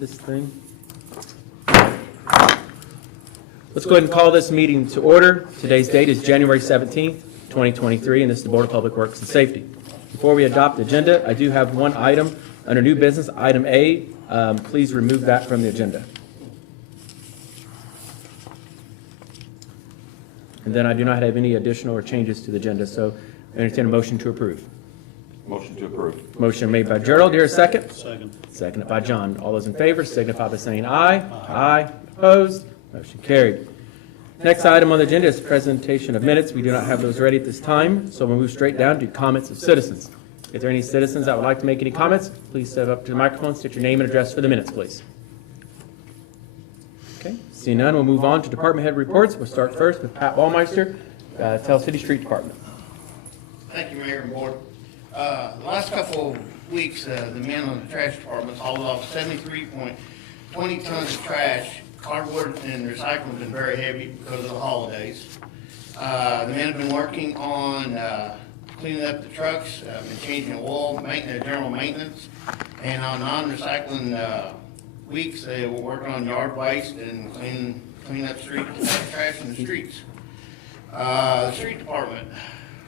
this thing. Let's go ahead and call this meeting to order. Today's date is January 17th, 2023, and this is the Board of Public Works and Safety. Before we adopt the agenda, I do have one item under new business, item A. Please remove that from the agenda. And then I do not have any additional or changes to the agenda, so I entertain a motion to approve. Motion to approve. Motion made by Gerald. Here a second? Second. Seconded by John. All those in favor signify by saying aye. Aye. Opposed? Motion carried. Next item on the agenda is presentation of minutes. We do not have those ready at this time, so we'll move straight down to comments of citizens. If there are any citizens that would like to make any comments, please step up to the microphone, state your name and address for the minutes, please. Okay, seeing none, we'll move on to department head reports. We'll start first with Pat Ballmeister, Tell City Street Department. Thank you, Mayor and Board. The last couple of weeks, the men on the trash department hauled off 73.20 tons of trash. Cardboard and recycling have been very heavy because of the holidays. The men have been working on cleaning up the trucks, been changing oil, general maintenance, and on non-recycling weeks, they were working on yard waste and cleaning up trash in the streets. The street department,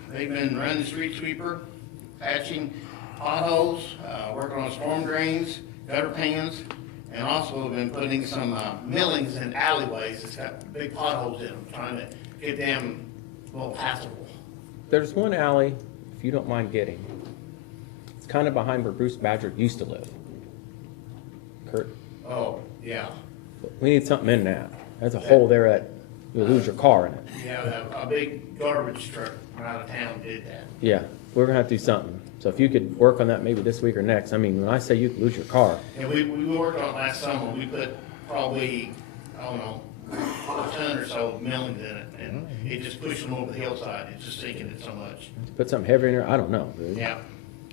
they've been running the street sweeper, patching potholes, working on storm drains, gutter pans, and also have been putting some millings in alleyways that's got big potholes in them, trying to get them a little passable. There's one alley, if you don't mind getting. It's kind of behind where Bruce Badger used to live. Kurt, Oh, yeah. we need something in that. There's a hole there that you'll lose your car in it. Yeah, a big garbage truck from out of town did that. Yeah, we're gonna have to do something. So if you could work on that maybe this week or next. I mean, when I say you could lose your car, And we worked on it last summer. We put probably, I don't know, a ton or so of millings in it, and it just pushed them over the hillside. It's just sinking it so much. put something heavier in there, I don't know. Dude. Yeah,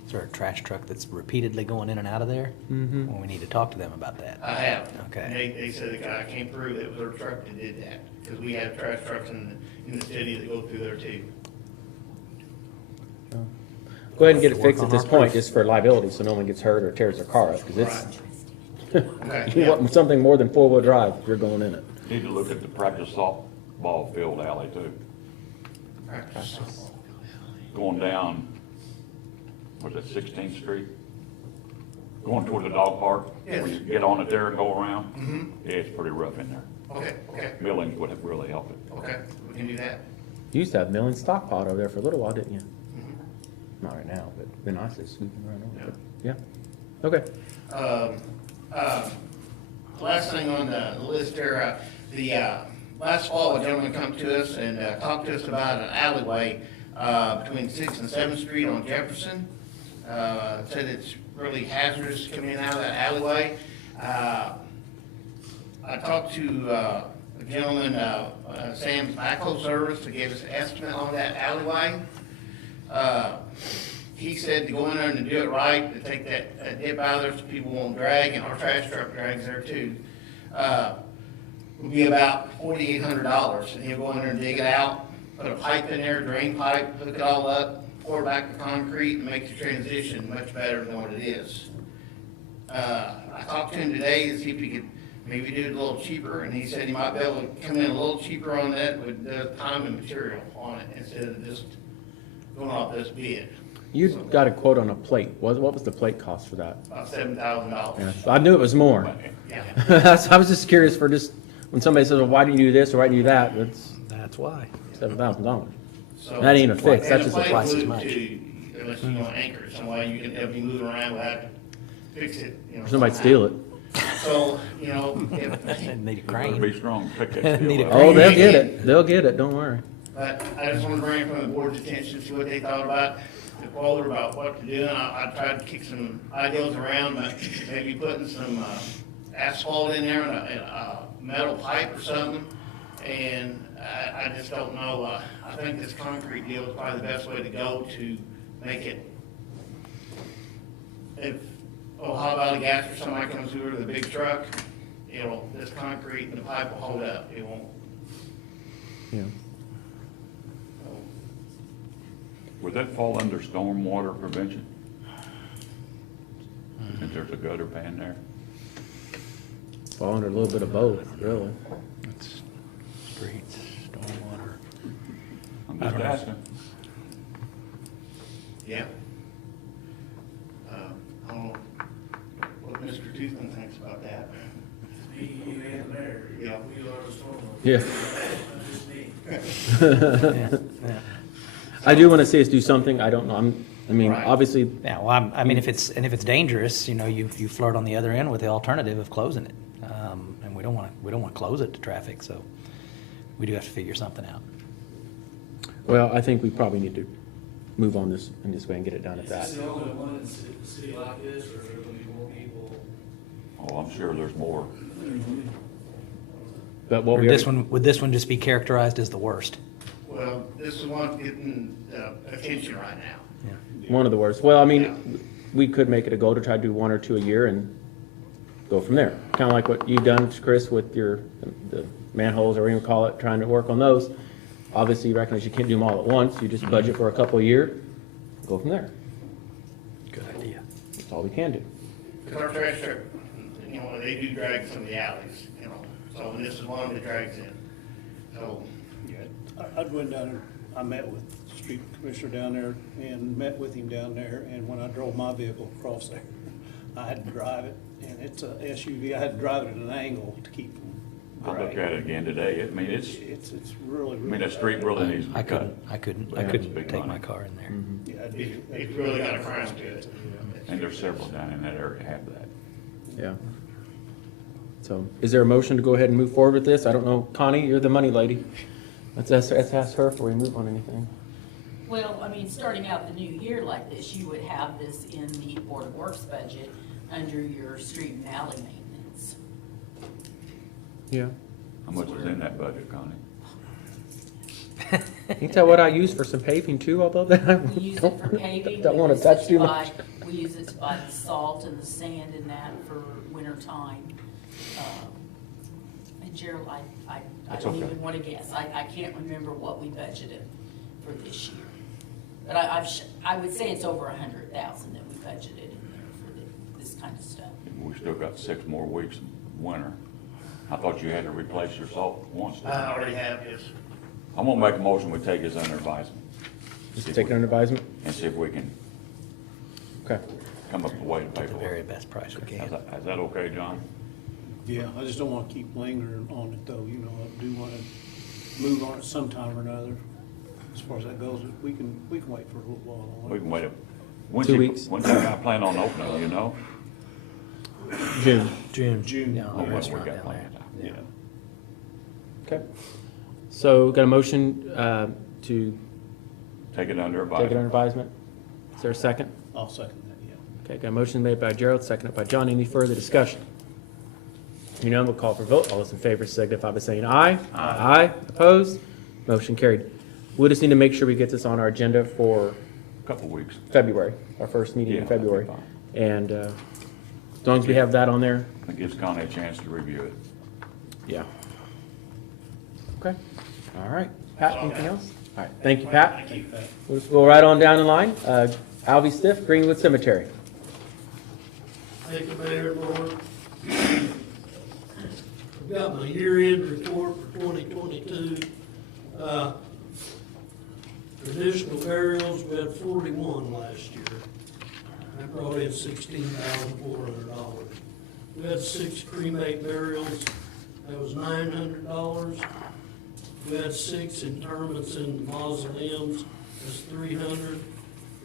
Is there a trash truck that's repeatedly going in and out of there? Mm-hmm. Well, we need to talk to them about that. I have. Okay. And they said the guy came through, that was their truck that did that, because we have trash trucks in the city that go through there too. Go ahead and get it fixed Work at on this our point, proof. just for liability, so no one gets hurt or tears their car up, because it's, Okay, you yeah. want something more than four-wheel drive if you're going in it. Need to look at the practice softball field alley too. Going down, was it 16th Street? Going toward the dog park? Yes. When you get on it there and go around? It's pretty rough in there. Okay, Millings would have really helped it. okay, we can do that. You used to have milling stockpot over there for a little while, didn't you? Not right now, but it'd been nice to scoop them around over. Yeah. Okay. Last thing on the list there, last fall, a gentleman come to us and talked to us about an alleyway between 6th and 7th Street on Jefferson. Said it's really hazardous coming in and out of that alleyway. I talked to a gentleman, Sam's Backhoe Service, to give us an estimate on that alleyway. He said to go in there and to do it right, to take that dip out of there so people won't drag, and our trash truck drags there too, would be about $4,800. And he'll go in there and dig it out, put a pipe in there, drain pipe, hook it all up, pour back the concrete, and make the transition much better than what it is. I talked to him today to see if he could maybe do it a little cheaper, and he said he might be able to come in a little cheaper on that with the time and material on it instead of just going off this bid. You got a quote on a plate. What was the plate cost for that? About $7,000. Yeah, I knew it was more. Yeah. I was just curious for just, when somebody says, well, why didn't you do this or why didn't you do that? That's That's why. $7,000. So- That ain't a fix, and that's just the a plate twice as would much. too, unless you want to anchor it some way, you can help you move it around without fix it, you know. Somebody somehow. steal it. So, you know, if, Need a Better crane. be strong, pick that Need a steel up. Oh, they'll get it. They'll get it, don't worry. but I just want to bring it from the board's attention, see what they thought about the quote, about what to do, and I tried to kick some ideas around, but maybe putting some asphalt in there and a metal pipe or something, and I just don't know, I think this concrete deal is probably the best way to go to make it, if Ohio Valley Gas or somebody comes through with a big truck, this concrete and the pipe will hold up, it won't. Yeah. Would that fall under stormwater prevention? Since there's a gutter pan there? Fall under a little bit of both, really. It's streets, stormwater. I'm just asking. Yeah. I don't know what Mr. Toothman thinks about that. He ain't there. Yeah. We are the storm. Yeah. Just me. Yeah. I do want to see us do something. I don't know. I mean, Right. obviously, Yeah, well, I mean, if it's dangerous, you know, you flirt on the other end with the alternative of closing it. And we don't want to close it to traffic, so we do have to figure something out. well, I think we probably need to move on this and just go ahead and get it done at Is that. this the only one in the city like this, or is there gonna be more people? Oh, I'm sure there's more. But what Would this one just be characterized as the worst? Well, this is one getting attention right now. one of the worst. Well, I mean, we could make it a goal to try to do 1 or 2 a year and go from there. Kind of like what you've done, Chris, with the manholes, or whatever you call it, trying to work on those. Obviously, you recognize you can't do them all at once. You just budget for a couple a year, go from there. Good idea. That's all we can do. Because our trash truck, you know, they do drag some of the alleys, you know, so and this is one that drags in. So, Yeah, I went down there, I met with the street commissioner down there and met with him down there, and when I drove my vehicle across there, I had to drive it, and it's a SUV, I had to drive it at an angle to keep from I look dragging. at it again today. I mean, it's, It's really, I really. mean, that street really needs to I be cut. couldn't Yeah, it's big take my money. car in there. Yeah, it'd be- it's really got a crime to it. And there's several down in that area have that. Yeah. So, is there a motion to go ahead and move forward with this? I don't know, Connie, you're the money lady. Let's ask her before we move on anything. Well, I mean, starting out the new year like this, you would have this in the Board of Works budget under your street and alley maintenance. Yeah. How much is in that budget, Connie? Ain't that what I use for some paving too, although that I We use it for paving. don't we want to use touch it too buy- much. We use it to buy the salt and the sand and that for winter time. And Gerald, I That's don't okay. even want to guess. I can't remember what we budgeted for this year. But I would say it's over 100,000 that we budgeted in there for this kind of stuff. We still got 6 more weeks in winter. I thought you had to replace your salt once. didn't you? I already have this. I'm gonna make a motion, we take this under advisement. Just See if take it we- under advisement? And see if we can Okay. come up with a way to pay The for very it. best price we Is can. that okay, John? Yeah, I just don't wanna keep lingering on it though, you know, I do wanna move on it sometime or another. As far as that goes, we can wait for a little while on We it. can wait. When's 2 he- weeks. When's that guy plan on opening, you know? June. June. Yeah, Oh, the what we restaurant got down there. planned. Yeah. Okay. So got a motion to Take it under take it under advisement. advisement? Is there a second? I'll second that, yeah. Okay, got a motion made by Gerald, seconded by John. Any further discussion? You know, we'll call for vote. All those in favor signify by saying aye. Aye. Opposed? Motion carried. We just need to make sure we get this on our agenda for Couple weeks. February, our first meeting Yeah, in that'd be February. fine. And as long as we have that on there, That gives Connie a chance to review it. yeah. Okay, all right. Pat, anything else? All right, thank you, Pat. Thank you. We'll just go right on down the line. Alvy Stiff, Greenwood Cemetery. Thank you, Mayor and Board. I've got my year-end report for 2022. Traditional burials, we had 41 last year. I brought in $16,400. We had 6 cremate burials, that was $900. We had 6 interments in mausoleums, that's $300.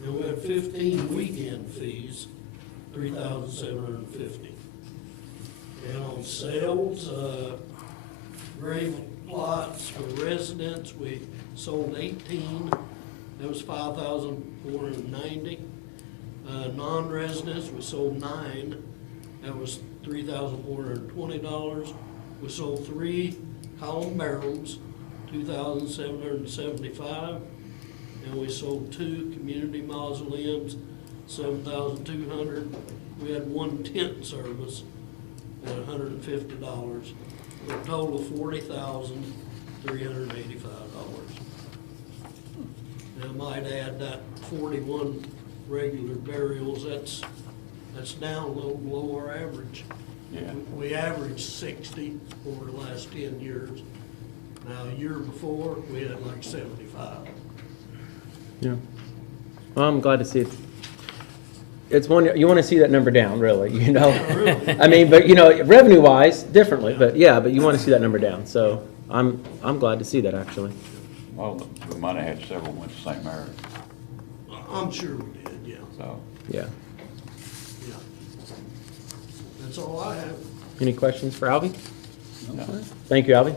And we had 15 weekend fees, $3,750. And on sales, grave plots for residents, we sold 18, that was $5,490. Non-residents, we sold 9, that was $3,420. We sold 3 column barrels, $2,775. And we sold 2 community mausoleums, $7,200. We had 1 tent service at $150, for a total of $40,385. And I might add that 41 regular burials, that's down a little below our average. Yeah. We averaged 60 over the last 10 years. Now, a year before, we had like 75. Yeah. Well, I'm glad to see it. It's one, you want to see that number down, really, you know? Really? I mean, but, you know, revenue-wise, differently, but yeah, but you want to see that number down. So I'm glad to see that, actually. Well, we might have had several went to St. Mary, I'm sure we did, yeah, so. Yeah. yeah. That's all I have. Any questions for Albie? No. Thank you, Albie.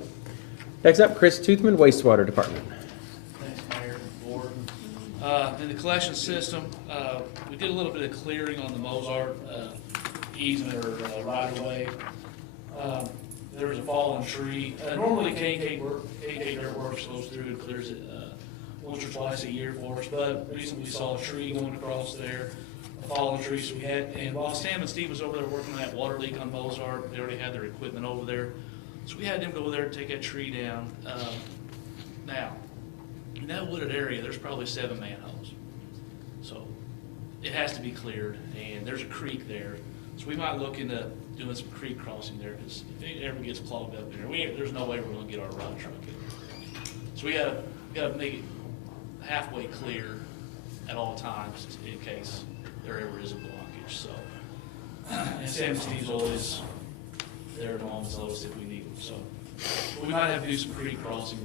Next up, Chris Toothman, wastewater department. Thanks, Mayor, Board. In the collection system, we did a little bit of clearing on the Mozart easement or right-of-way. There was a fallen tree. Normally K&K Dirt Works goes through and clears it once or twice a year for us, but recently we saw a tree going across there, a fallen tree, so we had, and while Sam and Steve was over there working on that water leak on Mozart, they already had their equipment over there, so we had them go over there and take that tree down. Now, in that wooded area, there's probably 7 manholes. So it has to be cleared, and there's a creek there. So we might look into doing some creek crossing there, because if it ever gets clogged up there, there's no way we're gonna get our rod truck in. So we gotta make it halfway clear at all times in case there ever is a blockage, so. And Sam and Steve's always there at mom's lowest if we need them, so. But we might have to do some creek crossing,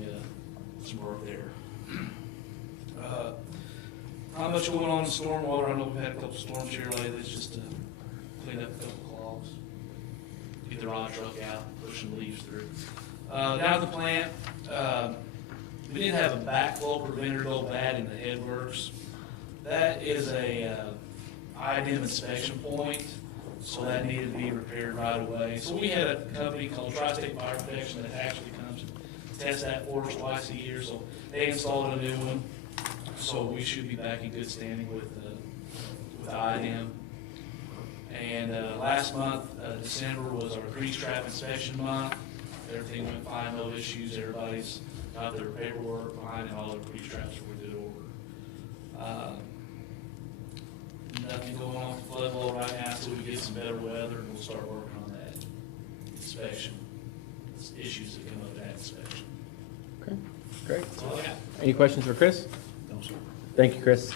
some work there. Not much going on in stormwater. I know we've had a couple storms here lately. It's just to clean up a couple clogs, get the rod truck out, push some leaves through. Down at the plant, we did have a backflow preventer go bad in the headworks. That is a IDM inspection point, so that needed to be repaired right away. So we had a company called Tri-State Fire Protection that actually comes and tests that for us twice a year. So they installed a new one. So we should be back in good standing with IDM. And last month, December, was our grease trap inspection month. Everything went fine, no issues. Everybody's got their paperwork behind, and all their grease traps were in good order. Nothing going on with flood wall right now, so we get some better weather, and we'll start working on that inspection, issues that come up with that inspection. Okay, great. That's all I got. Any questions for Chris? No, sir. Thank you, Chris.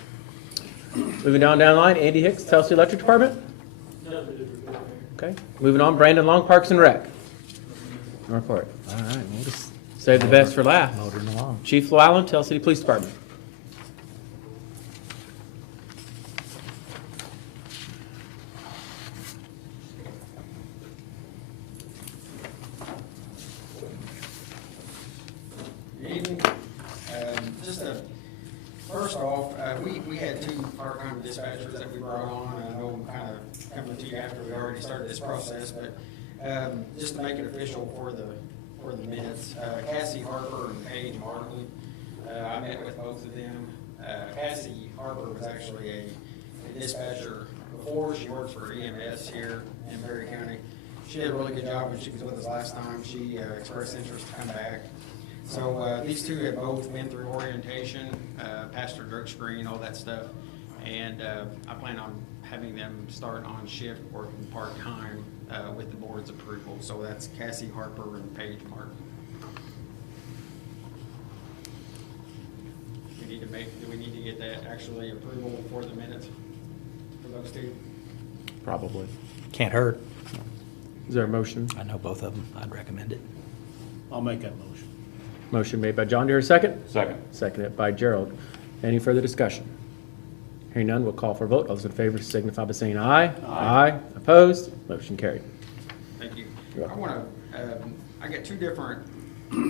Moving down the line, Andy Hicks, Telsey Electric Department. Okay, moving on, Brandon Long, Parks and Rec. Report. All right, we'll just save the best for last. Motoring along. Chief Llewellyn, Tell City Police Department. Good evening. First off, we had 2 part-time dispatchers that we brought on. I know I'm kind of coming to you after we already started this process, but just to make it official for the minutes, Cassie Harper and Paige Martley. I met with both of them. Cassie Harper was actually a dispatcher before. She works for EMS here in Berry County. She did a really good job when she was with us last time. She expressed interest to come back. So these 2 have both been through orientation, passed their drug screen, all that stuff. And I plan on having them start on shift working part-time with the board's approval. So that's Cassie Harper and Paige Martin. Do we need to get that actually approval for the minutes for those 2? Probably. Can't hurt. Is there a motion? I know both of them. I'd recommend it. I'll make that motion. Motion made by John Deere, second. Second. Seconded by Gerald. Any further discussion? Hearing none, we'll call for a vote. All those in favor signify by saying aye. Aye. Opposed? Motion carried. Thank you. You're I welcome. want to, I got 2 different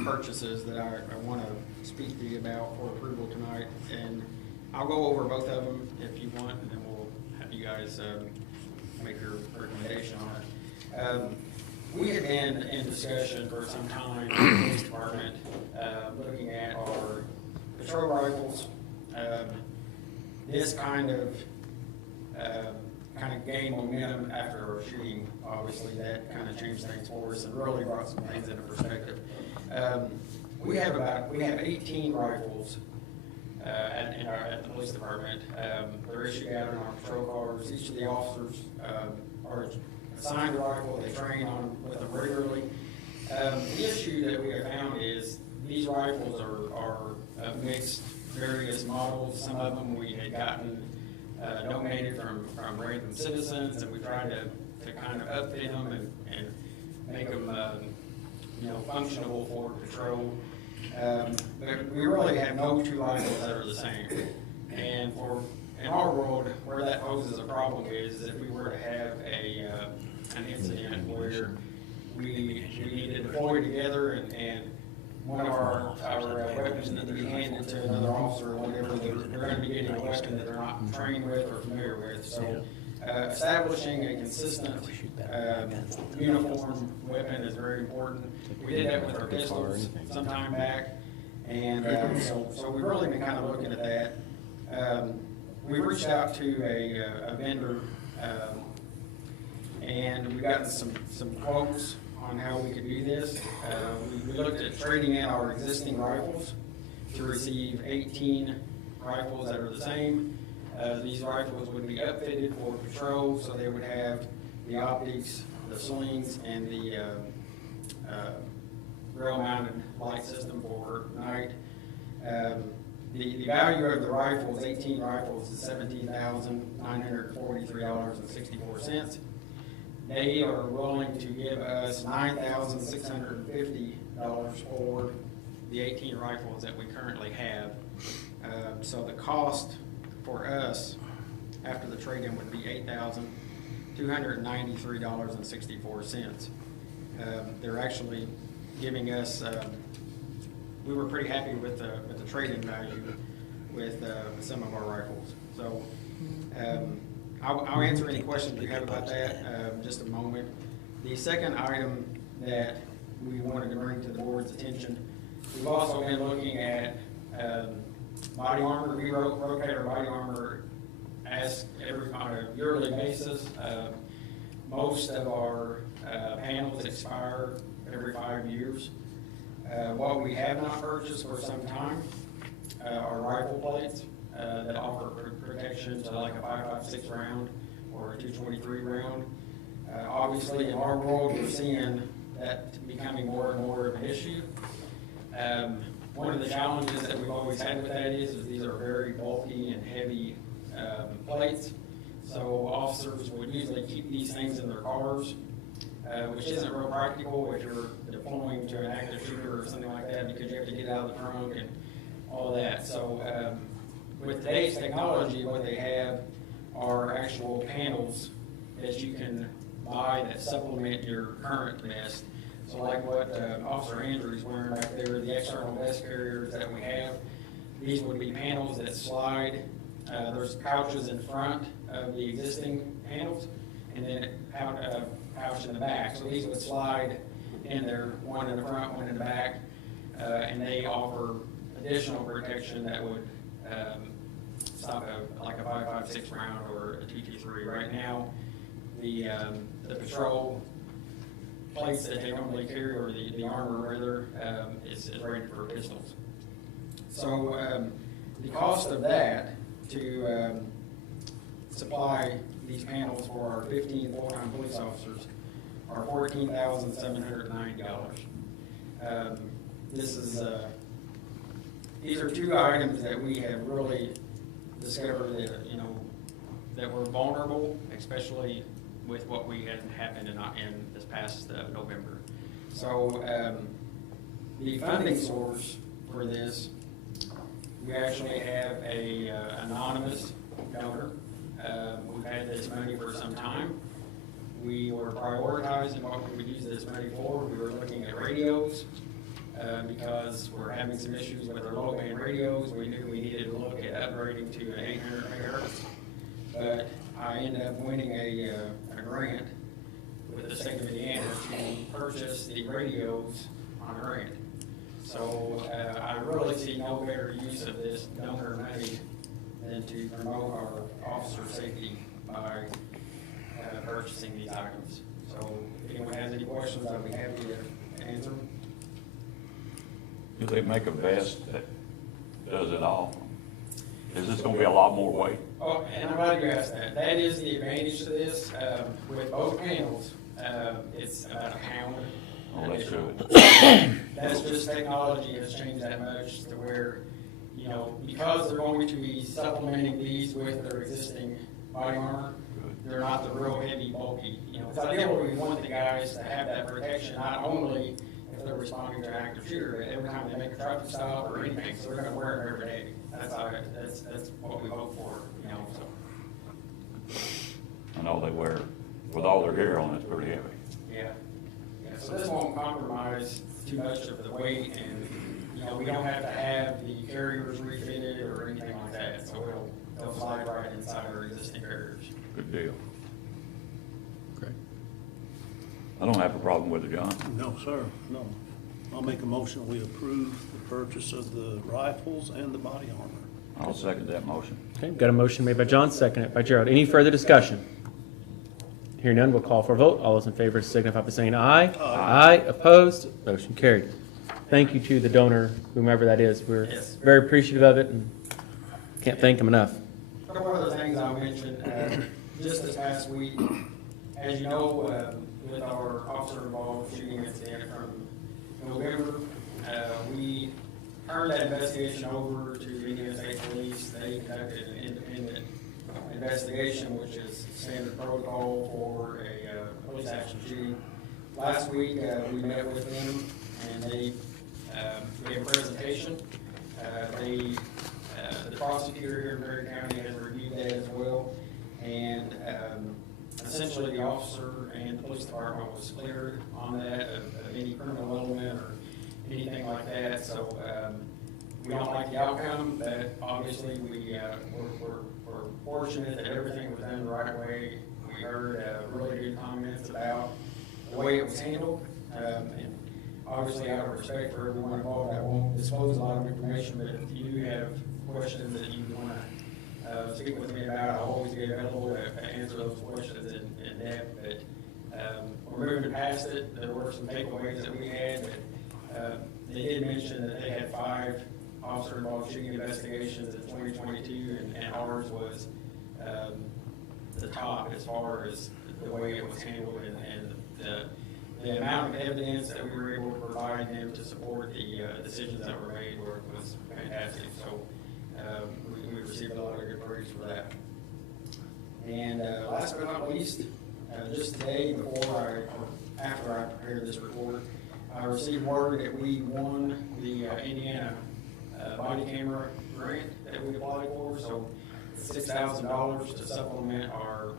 purchases that I want to speak to you about for approval tonight. And I'll go over both of them if you want, and then we'll have you guys make your recommendation on it. We have been in discussion for some time in the police department, looking at our patrol rifles. This kind of gained momentum after our shooting. Obviously, that kind of changed things for us and really brought some things into perspective. We have 18 rifles at the police department. They're issued out in our patrol cars. Each of the officers are assigned a rifle, they train on with them regularly. The issue that we have found is these rifles are mixed, various models. Some of them we had gotten donated from random citizens, and we tried to kind of update them and make them, functional for patrol. But we really have no two rifles that are the same. And in our world, where that poses a problem is if we were to have an incident where we need to deploy together and one of our weapons need to be handed to another officer or whatever, they're going to be getting a weapon that they're not trained with or familiar with. So establishing a consistent uniform weapon is very important. We did that with our pistols some time back, and so we've really been kind of looking at that. We reached out to a vendor, and we got some quotes on how we could do this. We looked at trading in our existing rifles to receive 18 rifles that are the same. These rifles would be upfitted for patrol, so they would have the optics, the slings, and the rail-mounted light system for night. The value of the rifles, 18 rifles, is $17,943.64. They are willing to give us $9,650 for the 18 rifles that we currently have. So the cost for us after the trade-in would be $8,293.64. They're actually giving us, we were pretty happy with the trade-in value with some of our rifles. So I'll answer any questions you have about that in just a moment. The second item that we wanted to bring to the board's attention, we've also been looking at body armor. We rotate our body armor on a yearly basis. Most of our panels expire every 5 years. What we have not purchased for some time are rifle plates that offer protection to like a 5.56 round or a 223 round. Obviously, in our world, we're seeing that becoming more and more of an issue. One of the challenges that we've always had with that is these are very bulky and heavy plates. So officers would usually keep these things in their cars, which isn't real practical if you're deploying to an active shooter or something like that, because you have to get out of the trunk and all that. So with today's technology, what they have are actual panels that you can buy that supplement your current vest. So like what Officer Andrews wearing back there, the external vest carriers that we have, these would be panels that slide. There's pouches in front of the existing panels, and then a pouch in the back. So these would slide in there, one in the front, one in the back, and they offer additional protection that would stop like a 5.56 round or a 223. Right now, the patrol plates that they normally carry, or the armor rather, is rated for pistols. So the cost of that to supply these panels for our 15 full-time police officers are $14,790. These are two items that we have really discovered that, that we're vulnerable, especially with what we had happened in this past November. So the funding source for this, we actually have a anonymous donor. We've had this money for some time. We were prioritizing what we would use this money for. We were looking at radios because we're having some issues with our low band radios. We knew we needed to look at upgrading to an 800 megahertz. But I ended up winning a grant with the state of Indiana to purchase the radios on a grant. So I really see no better use of this donor money than to promote our officer safety by purchasing these items. So if anyone has any questions, I'll be happy to answer them. Do they make a vest that does it all? Is this gonna be a lot more weight? Oh, and I'm glad you asked that. That is the advantage to this. With both panels, it's about a pound. Oh, that's additional. good. That's just technology has changed that much to where, you know, because they're going to be supplementing these with their existing body armor, they're not the real heavy, bulky, you know, because ideally we want the guys to have that protection, not only if they're responding to an active shooter, but every time they make a traffic stop or anything, so they're gonna wear it every day. That's what we hope for, you know, so, I know they wear, with all their gear on, it's pretty heavy. yeah. Yeah, so this won't compromise too much of the weight, and, you know, we don't have to have the carriers refitted or anything like that, so they'll slide right inside our existing carriers. Good deal. Great. I don't have a problem with it, John. No, sir, no. I'll make a motion, we approve the purchase of the rifles and the body armor. I'll second that motion. Okay, got a motion made by John, seconded by Gerald. Any further discussion? Hearing none, we'll call for a vote. All those in favor signify by saying aye. Aye. Opposed? Motion carried. Thank you to the donor, whomever that is. We're Yes. very appreciative of it and can't thank them enough. A couple other things I'll mention, just this past week, as you know, with our officer-involved shooting incident from November, we turned that investigation over to the Indiana State Police. They conducted an independent investigation, which is standard protocol for a police action shooting. Last week, we met with them, and they gave a presentation. The prosecutor here in Perry County has reviewed that as well, and essentially the officer and the police department was cleared on that of any criminal element or anything like that. So we don't like the outcome, but obviously we're fortunate that everything was done the right way. We heard really good comments about the way it was handled, and obviously out of respect for everyone involved, I won't disclose a lot of information, but if you do have questions that you want to speak with me about, I'll always be available to answer those questions in depth. But we're moving past it. There were some takeaways that we had, but they did mention that they had 5 officer-involved shooting investigations in 2022, and ours was the top as far as the way it was handled and the amount of evidence that we were able to provide them to support the decisions that were made was fantastic. So we received a lot of good praise for that. And last but not least, just today, after I prepared this report, I received word that we won the Indiana body camera grant that we applied for. So $6,000 to supplement our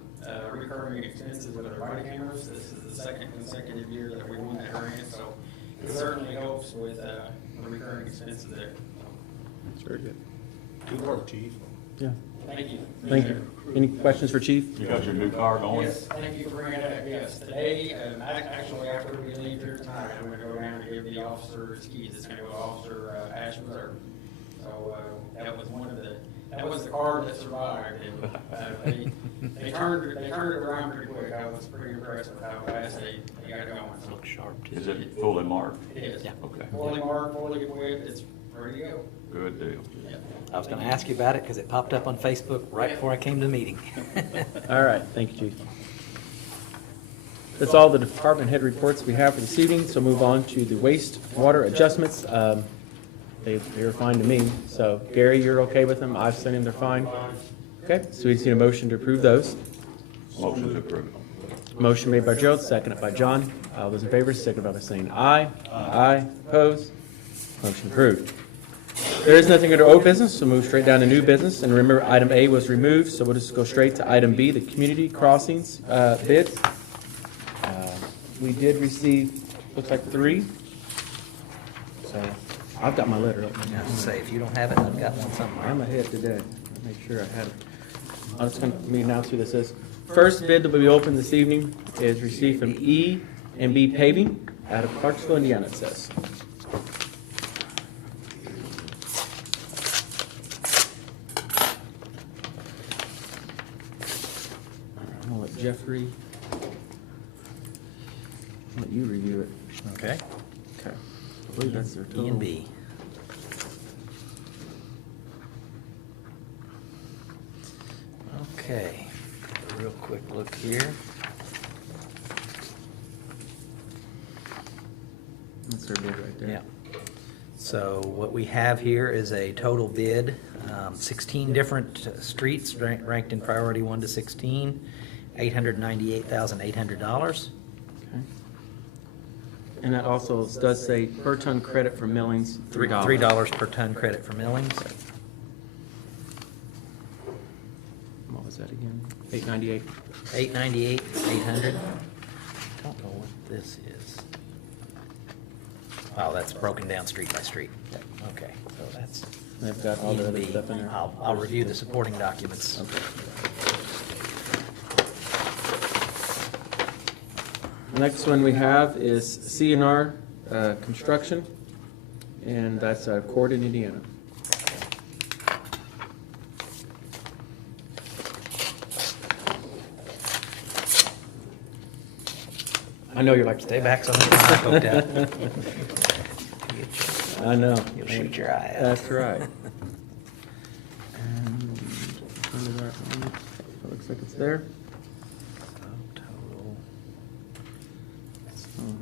recurring expenses with our body cameras. This is the second consecutive year that we won that grant, so it certainly helps with the recurring expenses there. That's very good. Good work, Chief. Yeah. Thank you. Thank you. Any questions for Chief? You got your new car going? Yes, thank you for bringing it up. Yes, today, actually after we leave here tonight, I'm gonna go down and give the officer his keys. It's gonna go to Officer Ashburn. So that was the car that survived, and they turned it around pretty quick. I was pretty impressed with how fast they got going. So Looks sharp, too. Is it fully marked? it is. Yeah. Okay. Fully marked, fully equipped, it's ready to go. Good deal. Yeah. I was going to ask you about it because it popped up on Facebook right before I came to the meeting. All right, thank you, Chief. That's all the department head reports we have for this evening, so move on to the wastewater adjustments. They're fine to me, so Gary, you're okay with them? I've sent him, they're fine? Okay, so we just need a motion to approve those. Motion to approve. Motion made by Gerald, seconded by John. All those in favor, signify by saying aye. Aye. Opposed? Motion approved. There is nothing under old business, so move straight down to new business. And remember, item A was removed, so we'll just go straight to item B, the community crossings bids. We did receive, looks like 3. So I've got my letter up. I was gonna say, if you don't have it, I've got one somewhere. I'm ahead today. I'll make sure I had it. I'm just going to announce who this is. First bid that will be opened this evening is received from E&B Paving out of Clarksville, Indiana, it says. I'm going to let Jeffrey, I'll let you review it. Okay. Okay. I believe that's their total. E and B. Okay, a real quick look here. That's their bid right there. Yeah. So what we have here is a total bid, 16 different streets ranked in priority 1 to 16, $898,800. Okay. And that also does say per ton credit for millings, $3. $3 per ton credit for millings. What was that again? 898. 898, 800. Don't know what this is. Oh, that's broken down street by street. Okay, so that's. They've got all the other E&B. stuff in there. I'll review the supporting documents. The next one we have is CNR Construction, and that's Corydon, Indiana. I know you're like, Stay back so I don't get my eye poked out. I know. You'll shoot your eye out. That's right. And under that one, it looks like it's there. Total.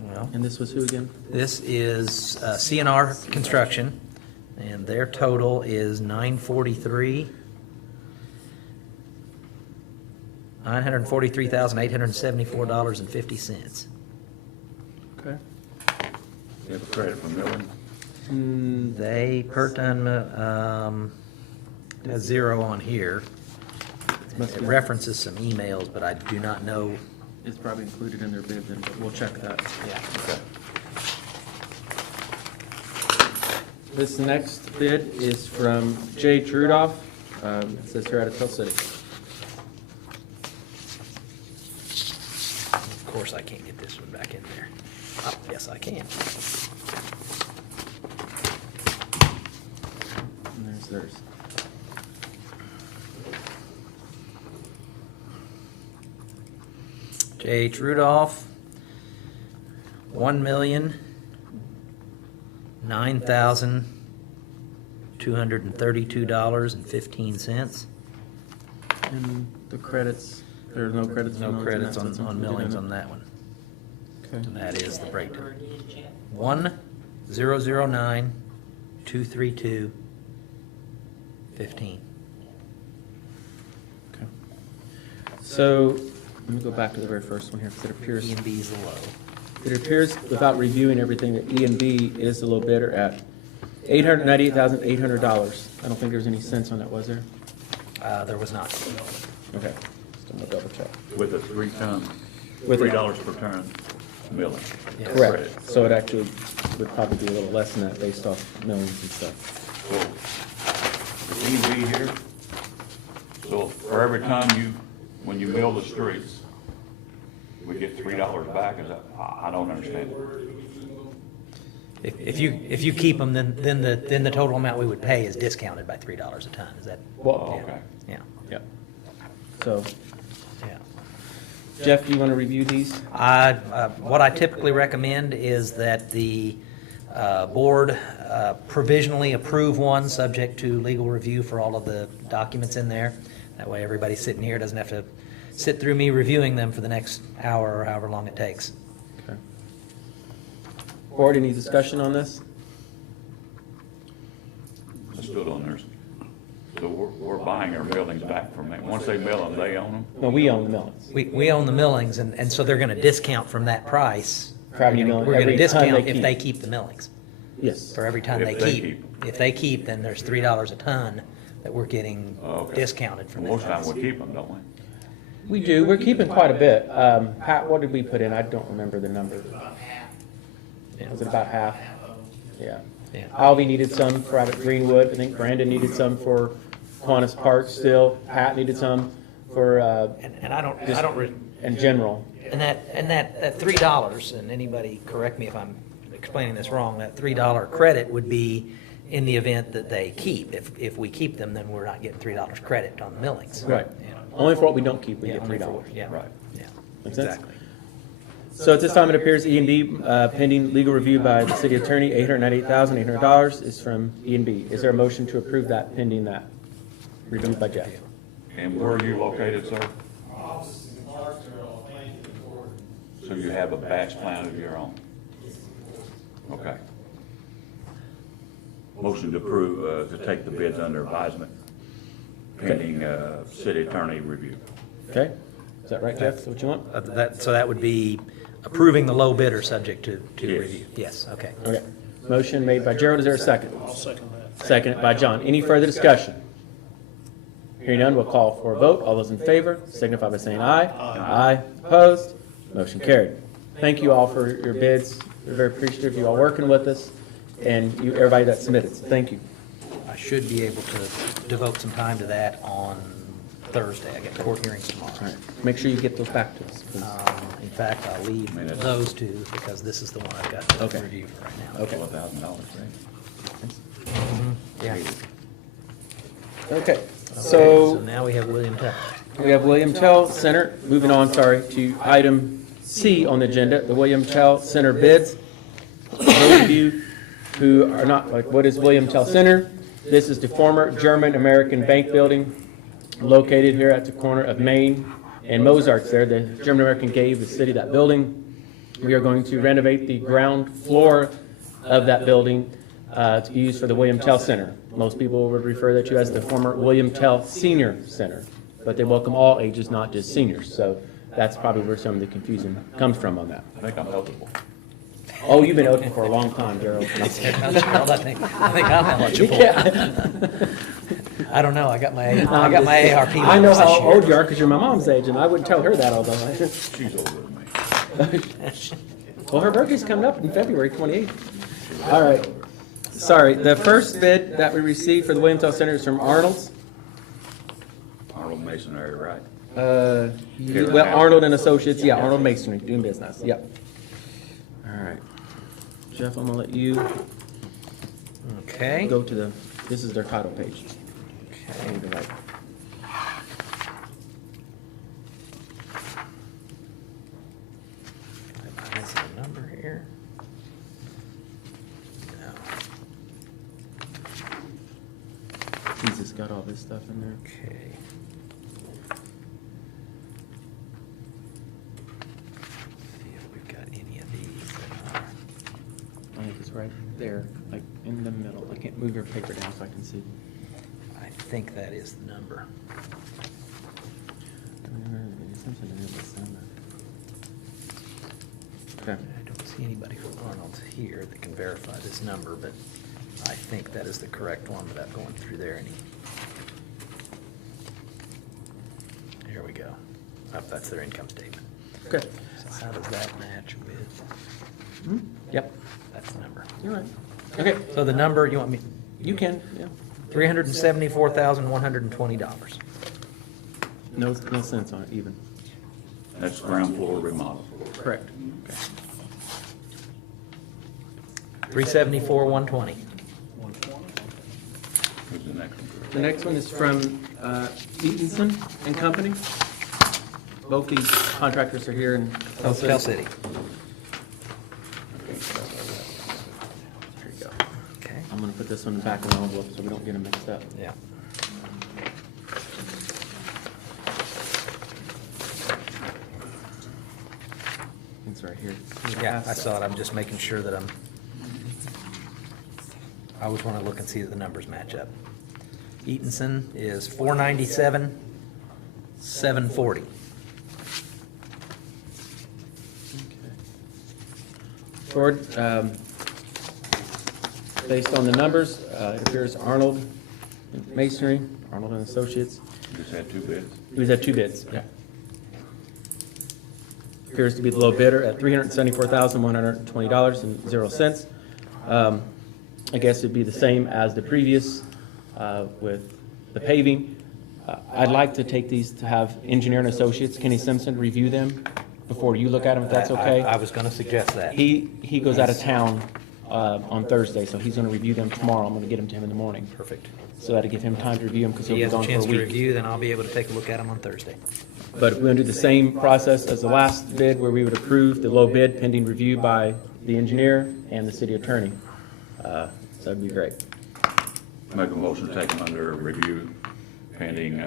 Well, And this was who again? this is CNR Construction, and their total is $943,874.50. Okay. They have a credit for milling. They, per ton, has 0 on here. It references some emails, but I do not know. It's probably included in their bid then, but we'll check that. Yeah. Okay. This next bid is from Jay Trudoff. It says here out of Tell City. Of course, I can't get this one back in there. Oh, yes, I can. And there's theirs. J.H. Rudolph, $1,009,232.15. And the credits, there are no credits. No for millings credits in that, so it's on included millings in it. on that one. Okay. And that is the That breakdown. number again, Jeff? 1,009,232.15. Okay. So, let me go back to the very first one here, because it appears, E and B's the low. it appears, without reviewing everything, that E and B is the low bidder at $898,800. I don't think there was any cents on that, was there? There was not. Okay, just gonna double check. With a 3 ton, With a- $3 per ton milling. Yes. Correct, so it actually would probably be a little less than that based off millings and stuff. So, the E&B here, so for every time when you mill the streets, we get $3 back, is that, I don't understand it. If you keep them, then the total amount we would pay is discounted by $3 a ton. Is that? Well, yeah, okay. Yeah, Yep. So, yeah. Jeff, do you want to review these? What I typically recommend is that the board provisionally approve one, subject to legal review for all of the documents in there. That way, everybody sitting here doesn't have to sit through me reviewing them for the next hour or however long it takes. Okay. Board, any discussion on this? Let's do it on theirs. So we're buying our millings back from them. Once they mill them, they own them? No, we own the millings. We own the millings, and so they're going to discount from that price. For every milling- We're going to every ton discount they if keep. they keep the millings. Yes. For every ton If they they keep. keep. If they keep, then there's $3 a ton that we're getting Oh, okay. discounted from that Most times price. we keep them, don't we? We do, we're keeping quite a bit. Pat, what did we put in? I don't remember the number. Was it about half? Yeah. Yeah. Alvy needed some for out at Greenwood. I think Brandon needed some for Kiwanis Park still. Pat needed some for, And I don't, in general. and that $3, and anybody correct me if I'm explaining this wrong, that $3 credit would be in the event that they keep. If we keep them, then we're not getting $3 credit on the millings. Right. Yeah. Only for what we don't keep, we Yeah, get only for- $3. Yeah, Right. yeah, Make sense? exactly. So at this time, it appears E&B, pending legal review by the city attorney, $898,800 is from E&B. Is there a motion to approve that pending that? Reviewed by Jeff. And where are you located, sir? Office is in Clarksville, Lincoln, and Ford. So you have a batch plan of your own? Okay. Motion to approve, to take the bids under advisement pending, city attorney review. Okay, is that right, Jeff? Is that what you want? So that would be approving the low bidder subject to Yes. review? Yes, okay. Okay. Motion made by Gerald, is there a second? I'll second that. Seconded by John. Any further discussion? Hearing none, we'll call for a vote. All those in favor signify by saying aye. Aye. Opposed? Motion carried. Thank you all for your bids. We're very appreciative of you all working with us and you, everybody that submitted. So thank you. I should be able to devote some time to that on Thursday. I got court hearings tomorrow. All right. Make sure you get those back to us, please. In fact, I'll leave Minutes. those two because this is the one I've got to Okay. review for right now. Okay. $12,000, right? Yeah. Okay. So So now we have William Tell. we have William Tell Center. Moving on, sorry, to item C on the agenda, the William Tell Center bids. For those of you who are not like, what is William Tell Center? This is the former German-American Bank Building located here at the corner of Main and Mozart's there. The German-American gave the city that building. We are going to renovate the ground floor of that building to be used for the William Tell Center. Most people would refer that to as the former William Tell Senior Center, but they welcome all ages, not just seniors. So that's probably where some of the confusion comes from on that. I think I'm eligible. Oh, you've been open for a long time, Gerald. I think I'm eligible. I don't know. I got my ARP. I know numbers this how year. old you are because you're my mom's age, and I wouldn't tell her that, although. She's older than me. Well, her birthday's coming up in February 28th. All right. Sorry, the first bid that we received for the William Tell Center is from Arnold's. Arnold Masonry, right? Well, Arnold and Associates, yeah, Arnold Masonry, doing business, yep. All right. Jeff, I'm gonna let you Okay. go to the, this is their title page. Okay. To the right. Am I missing a number here? No. Jesus, got all this stuff in there. Okay. See if we've got any of these that are. I think it's right there, like in the middle. I can't move your paper down so I can see. I think that is the number. Okay. I don't see anybody from Arnold's here that can verify this number, but I think that is the correct one without going through there any. Here we go. Oh, that's their income statement. Okay. So how does that match with, Yep, that's the number. you're right. Okay, So the number, you want me, you can, yeah. $374,120. No sense on it even. That's ground floor remodel. Correct. Okay. 374,120. Who's the next one? The next one is from Eatonson and Company. Both these contractors are here in Tell City. There you go. Okay. I'm gonna put this one in the back of the envelope so we don't get them mixed up. Yeah. It's right here. Yeah, I saw it. I'm just making sure that I always want to look and see that the numbers match up. Eatonson is 497, 740. Gord, based on the numbers, it appears Arnold Masonry, Arnold and Associates, You just had two bids. he was at two bids, yeah. Appears to be the low bidder at $374,120.00. I guess it'd be the same as the previous with the paving. I'd like to take these to have Engineer and Associates, Kenny Simpson, review them before you look at them, if that's okay. I was going to suggest that. He goes out of town on Thursday, so he's going to review them tomorrow. I'm going to get them to him in the morning. Perfect. So that'll give him time to review them because If he'll he be has a gone for chance a to week. review, then I'll be able to take a look at them on Thursday. But if we're going to do the same process as the last bid, where we would approve the low bid pending review by the engineer and the city attorney. So that'd be great. Make a motion to take them under review pending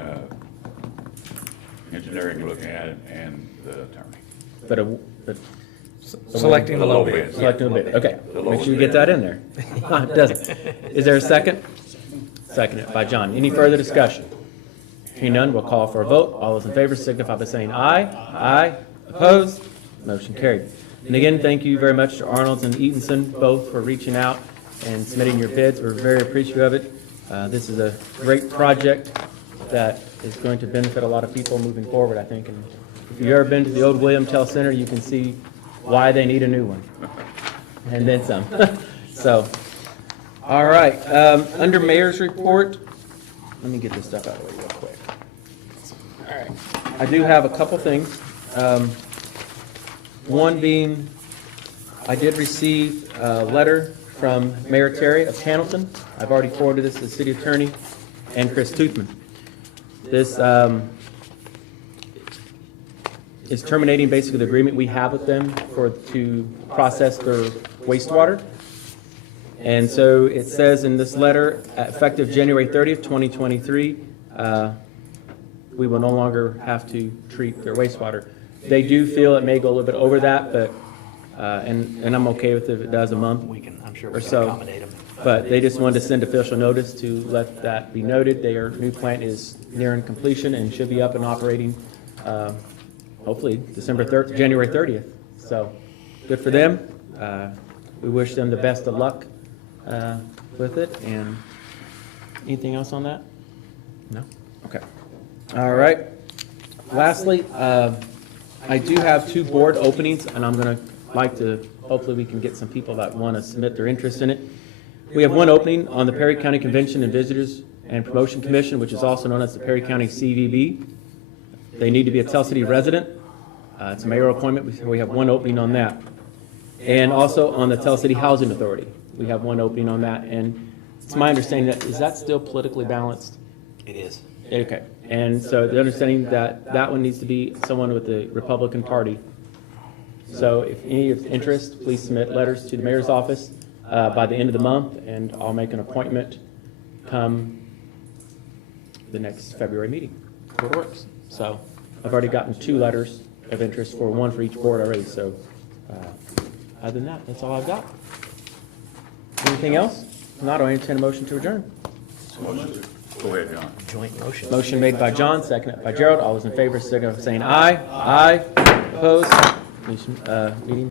engineering looking at it, and the attorney. But Selecting the low bid. bid. selecting the bid, okay. The low Make sure you bid. get that in there. It doesn't. Is there a second? Seconded by John. Any further discussion? Hearing none, we'll call for a vote. All those in favor signify by saying aye. Aye. Opposed? Motion carried. And again, thank you very much to Arnold's and Eatonson both for reaching out and submitting your bids. We're very appreciative of it. This is a great project that is going to benefit a lot of people moving forward, I think. And if you've ever been to the old William Tell Center, you can see why they need a new one. And then some. So, all right. Under mayor's report, let me get this stuff out of the way real quick. All right. I do have a couple things. One being, I did receive a letter from Mayor Terry of Cannleton. I've already forwarded this to the city attorney and Chris Toothman. This is terminating basically the agreement we have with them to process their wastewater. And so it says in this letter, effective January 30th, 2023, we will no longer have to treat their wastewater. They do feel it may go a little bit over that, but, and I'm okay with it if it does a month I'm sure or we can so. accommodate them. But they just wanted to send official notice to let that be noted. Their new plant is nearing completion and should be up and operating, hopefully January 30th. So, good for them. We wish them the best of luck with it. And anything else on that? No? Okay. All right. Lastly, I do have 2 board openings, and I'm going to like to, hopefully we can get some people that want to submit their interest in it. We have one opening on the Perry County Convention and Visitors and Promotion Commission, which is also known as the Perry County CVB. They need to be a Tell City resident. It's a mayoral appointment. We have one opening on that. And also on the Tell City Housing Authority, we have one opening on that. And it's my understanding that, is that still politically balanced? It is. Okay. And so the understanding that that one needs to be someone with the Republican Party. So if any of interest, please submit letters to the mayor's office by the end of the month, and I'll make an appointment come the next February meeting. It works. So I've already gotten 2 letters of interest for one for each board already. So other than that, that's all I've got. Anything else? If not, I'll entertain a motion to adjourn. Go ahead, John. Joint motion. Motion made by John, seconded by Gerald. All those in favor, signify by saying aye. Aye. Opposed? Meeting